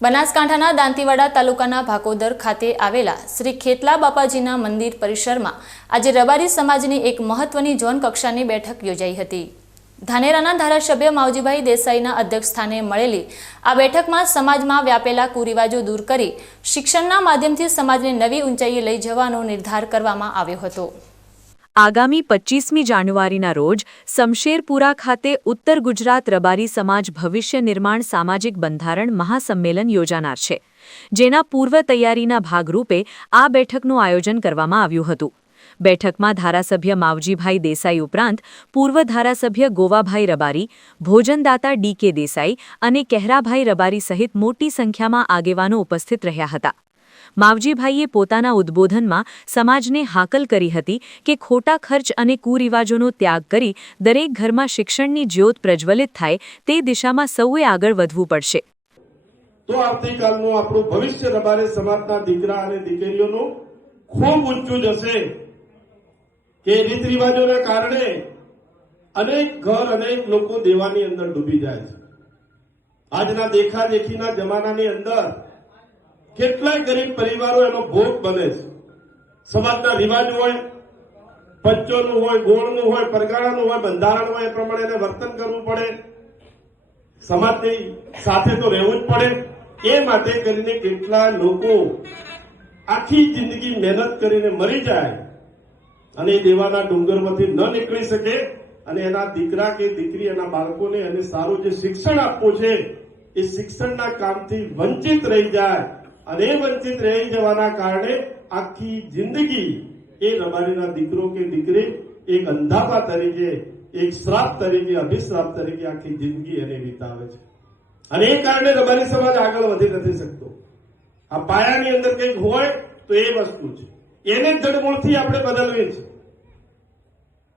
બનાસકાંઠાના દાંતીવાડા તાલુકાના ભાકોદર ખાતે આવેલા શ્રી ખેતલા બાપાજીના મંદિર પરિસરમાં આજે રબારી સમાજની એક મહત્વની ઝોન કક્ષાની બેઠક યોજાઈ હતી. ધાનેરાના ધારાસભ્ય માવજીભાઈ દેસાઈના અધ્યક્ષસ્થાને મળેલી આ બેઠકમાં સમાજમાં વ્યાપેલા કુરિવાજો દૂર કરી શિક્ષણના માધ્યમથી સમાજને નવી ઊંચાઈએ લઈ જવાનો નિર્ધાર કરવામાં આવ્યો હતો. આગામી પચીસમી જાન્યુઆરીના રોજ સમશેરપુરા ખાતે ઉત્તર ગુજરાત રબારી સમાજ ભવિષ્ય નિર્માણ સામાજિક બંધારણ મહાસંમેલન યોજાનાર છે, જેના પૂર્વ તૈયારીના ભાગરૂપે આ બેઠકનું આયોજન કરવામાં આવ્યું હતું. બેઠકમાં ધારાસભ્ય માવજીભાઈ દેસાઈ ઉપરાંત પૂર્વ ધારાસભ્ય ગોવાભાઈ રબારી, ભોજનદાતા ડીકે દેસાઈ અને કહેરાભાઈ રબારી સહિત મોટી સંખ્યામાં આગેવાનો ઉપસ્થિત રહ્યા હતા. માવજીભાઈએ પોતાના ઉદ્બોધનમાં સમાજને હાકલ કરી હતી કે ખોટા ખર્ચ અને કુરિવાજોનો ત્યાગ કરી દરેક ઘરમાં શિક્ષણની જ્યોત પ્રજ્વલિત થાય તે દિશામાં સૌએ આગળ વધવું પડશે. તો આવતીકાલનું આપણું ભવિષ્ય રબારે સમાજના દીકરા અને દીકરીઓનું ખૂબ ઊંચું જશે કે રીત રિવાજોને કારણે અનેક ઘર અનેક લોકો દેવાની અંદર ડૂબી જાય છે. આજના દેખાદેખીના જમાનાની અંદર કેટલાય ગરીબ પરિવારો એનો ભોગ બને છે. સમાજના રિવાજ હોય, પંચોનું હોય, ગોળનું હોય પરગાળાનું હોય, બંધારણ હોય એ પ્રમાણે એને વર્તન કરવું પડે. સમાજની સાથે તો રહેવું જ પડે. એ માટે કરીને કેટલા લોકો આખી જિંદગી મહેનત કરીને મરી જાય અને એ દેવાના ડુંગરમાંથી ન નીકળી શકે અને એના દીકરા કે દીકરી, એના બાળકોને એને સારું જે શિક્ષણ આપવું છે, એ શિક્ષણના કામથી વંચિત રહી જાય. અને એ વંચિત રહી જવાના કારણે આખી જિંદગી એ રબારીના દીકરો કે દીકરી એક અંધાપા તરીકે, એક શ્રાપ તરીકે, અભિશ્રાપ તરીકે આખી જિંદગી એને વિતાવે છે. અને એ કારણે રબારી સમાજ આગળ વધી નથી શકતો. આ પાયાની અંદર કંઈક હોય તો એ વસ્તુ છે. એને જડમૂળથી આપણે બદલવી છે.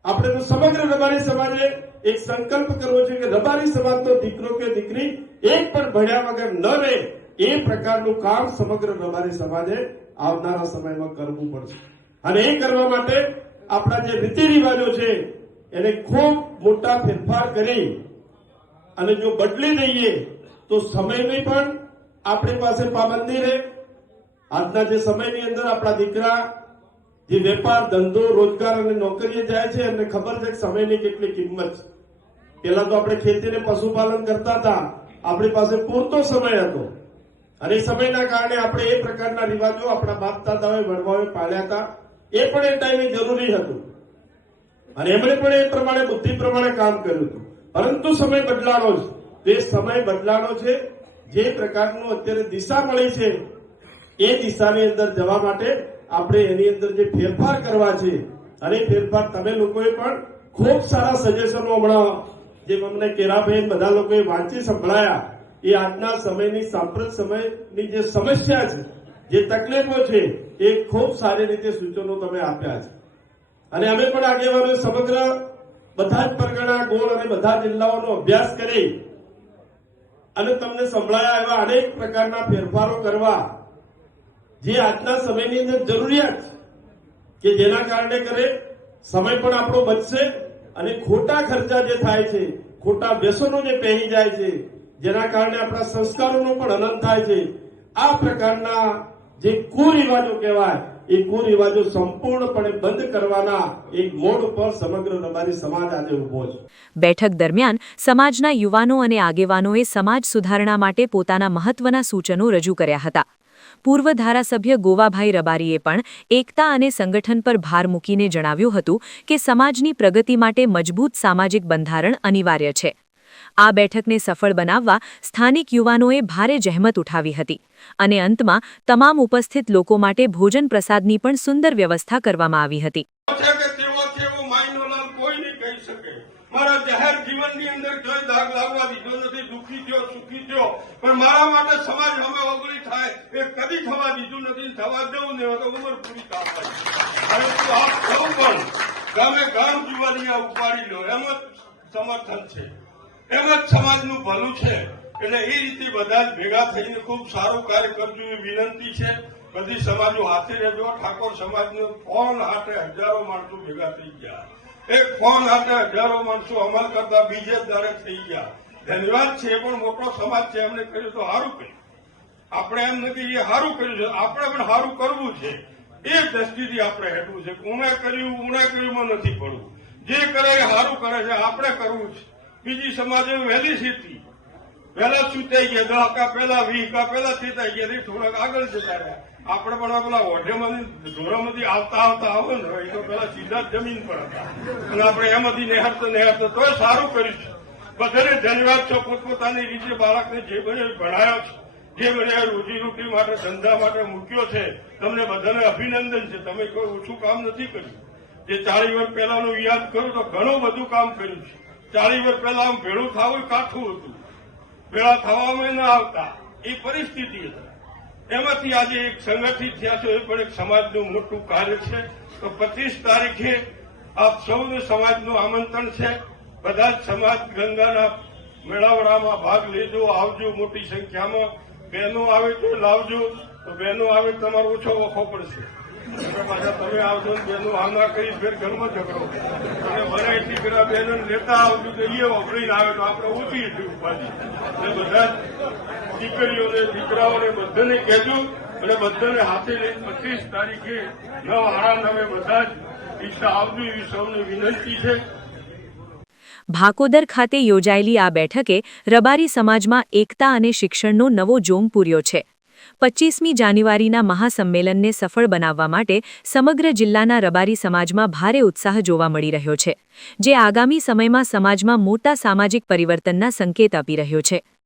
આપણે તો સમગ્ર રબારી સમાજે એક સંકલ્પ કરવો છે કે રબારી સમાજનો દીકરો કે દીકરી એક પણ ભણ્યા વગર ન રહે એ પ્રકારનું કામ સમગ્ર રબારી સમાજે આવનારા સમયમાં કરવું પડશે. અને એ કરવા માટે આપણા જે રીતિ રિવાજો છે, એને ખૂબ મોટા ફેરફાર કરી અને જો બદલી દઈએ, તો સમયની પણ આપણી પાસે પાબંદી રહે. આજના જે સમયની અંદર આપણા દીકરા, જે વેપાર, ધંધો, રોજગાર અને નોકરીએ જાય છે, એમને ખબર છે કે સમયની કેટલી કિંમત છે. પેલા તો આપણે ખેતીને પશુપાલન કરતા હતા. આપણી પાસે પૂરતો સમય હતો. અને સમયના કારણે આપણે એ પ્રકારના રિવાજો આપણા બાપ દાદાઓએ વડવાઓએ પાળ્યા હતા. એ પણ એ ટાઈમે જરૂરી હતું. અને એમણે પણ એ પ્રમાણે બુદ્ધિ પ્રમાણે કામ કર્યું હતું. પરંતુ સમય બદલાનો છે તે સમય બદલાનો છે. જે પ્રકારનું અત્યારે દિશા મળી છે, એ દિશાની અંદર જવા માટે આપણે એની અંદર જે ફેરફાર કરવા છે, અને ફેરફાર તમે લોકોએ પણ ખૂબ સારા સજેશનો હમણાં જે અમને કેરાભાઈ બધા લોકોએ વાંચી સંભળાયા. એ આજના સમયની સાંપ્રત સમયની જે સમસ્યા છે, જે તકલીફો છે, એ ખૂબ સારી રીતે સૂચનો તમે આપ્યા છે. અને અમે પણ આગેવાનો સમગ્ર બધા જ પરગણા, ગોળ અને બધા જિલ્લાઓનો અભ્યાસ કરી અને તમને સંભળાયા એવા અનેક પ્રકારના ફેરફારો કરવા જે આજના સમયની અંદર જરૂરિયાત કે જેના કારણે કરે, સમય પણ આપણો બચશે અને ખોટા ખર્ચા જે થાય છે, ખોટા વ્યસનો જે પહેરી જાય છે જેના કારણે આપણા સંસ્કારોનો પણ અનંત થાય છે. આ પ્રકારના જે કુરિવાજો કહેવાય, એ કુરિવાજો સંપૂર્ણપણે બંધ કરવાના એક મોડ ઉપર સમગ્ર રબારી સમાજ આજે ઊભો છે. બેઠક દરમિયાન સમાજના યુવાનો અને આગેવાનોએ સમાજ સુધારણા માટે પોતાના મહત્વના સૂચનો રજૂ કર્યા હતા. પૂર્વ ધારાસભ્ય ગોવાભાઈ રબારીએ પણ એકતા અને સંગઠન પર ભાર મૂકીને જણાવ્યું હતું કે સમાજની પ્રગતિ માટે મજબૂત સામાજિક બંધારણ અનિવાર્ય છે. આ બેઠકને સફળ બનાવવા સ્થાનિક યુવાનોએ ભારે જહેમત ઉઠાવી હતી અને અંતમાં તમામ ઉપસ્થિત લોકો માટે ભોજન પ્રસાદની પણ સુંદર વ્યવસ્થા કરવામાં આવી હતી. સમર્થન છે. એમ જ સમાજનું ભલું છે. એટલે એ રીતે બધા જ ભેગા થઈને ખૂબ સારું કાર્ય કરજો એ વિનંતી છે. બધી સમાજો હાથે રહેજો. ઠાકોર સમાજનો ફોન હાથે હજારો માણસો ભેગા થઈ ગયા. એક ફોન હાથે હજારો માણસો અમલ કરતા બીજે જ થઈ ગયા. ધન્યવાદ છે, એ પણ મોટો સમાજ છે. એમને કહ્યું તો સારું કહ્યું આપણે એમ નથી એ સારું કર્યું છે. આપણે પણ સારું કરવું છે. એ દ્રષ્ટિથી આપણે હેઠવું છે. ઉણે કર્યું ઉણે કર્યું નથી પડવું. જે કરે એ સારું કરે છે. આપણે કરવું છે. બીજી સમાજે વહેલી સીધી પહેલા ચૂંટાઈ ગયા દસ કા પહેલા વીસ કા પહેલા ચૂંટાઈ ગયા થોડાક આગળ જતા રહ્યા. આપણે પણ પેલા ઓઢેમાંથી ઢોરામાંથી આવતા આવતા આવો ને, એ તો પેલા સીધા જમીન પર હતા. અને આપણે એમાંથી નેહરતો નેહરતો તો સારું કરીશું બધાને ધન્યવાદ છો, પોતપોતાની રીતે બાળકને જે બને ભણાયો છે. જે બને રોજીરોટી માટે, ધંધા માટે મૂક્યો છે. તમને બધાને અભિનંદન છે. તમે કોઈ ઓછું કામ નથી કર્યું. જે ચાળી વર્ષ પહેલાનું યાદ કરું તો ઘણું બધું કામ કર્યું છે. ચાળી વર્ષ પહેલા આમ ભેળું થવું કાઠું હતું. ભેળા થવામાં ના આવતા. એ પરિસ્થિતિ હતી. એમાંથી આજે એક સંગઠિત થયા છો, એ પણ એક સમાજનું મોટું કાર્ય છે. તો પચીસ તારીખે આપ સૌને સમાજનું આમંત્રણ છે. બધા જ સમાજ ગંગાના મેળાવડામાં ભાગ લેજો, આવજો મોટી સંખ્યામાં. બહેનો આવે તો લાવજો. તો બહેનો આવે તમારો ઓછો વખો પડશે. દીકરીઓને, દીકરાઓને બધાને કહેજો અને બધાને હાથે પચીસ તારીખે નવ આરામ બધા જ ઈચ્છા આવજો એવી સૌને વિનંતી છે. ભાકોદર ખાતે યોજાયેલી આ બેઠકે રબારી સમાજમાં એકતા અને શિક્ષણનો નવો જોમ પૂર્યો છે. પચ્ચીસમી જાન્યુઆરીના મહાસંમેલનને સફળ બનાવવા માટે સમગ્ર જિલ્લાના રબારી સમાજમાં ભારે ઉત્સાહ જોવા મળી રહ્યો છે, જે આગામી સમયમાં સમાજમાં મોટા સામાજિક પરિવર્તનના સંકેત આપી રહ્યો છે.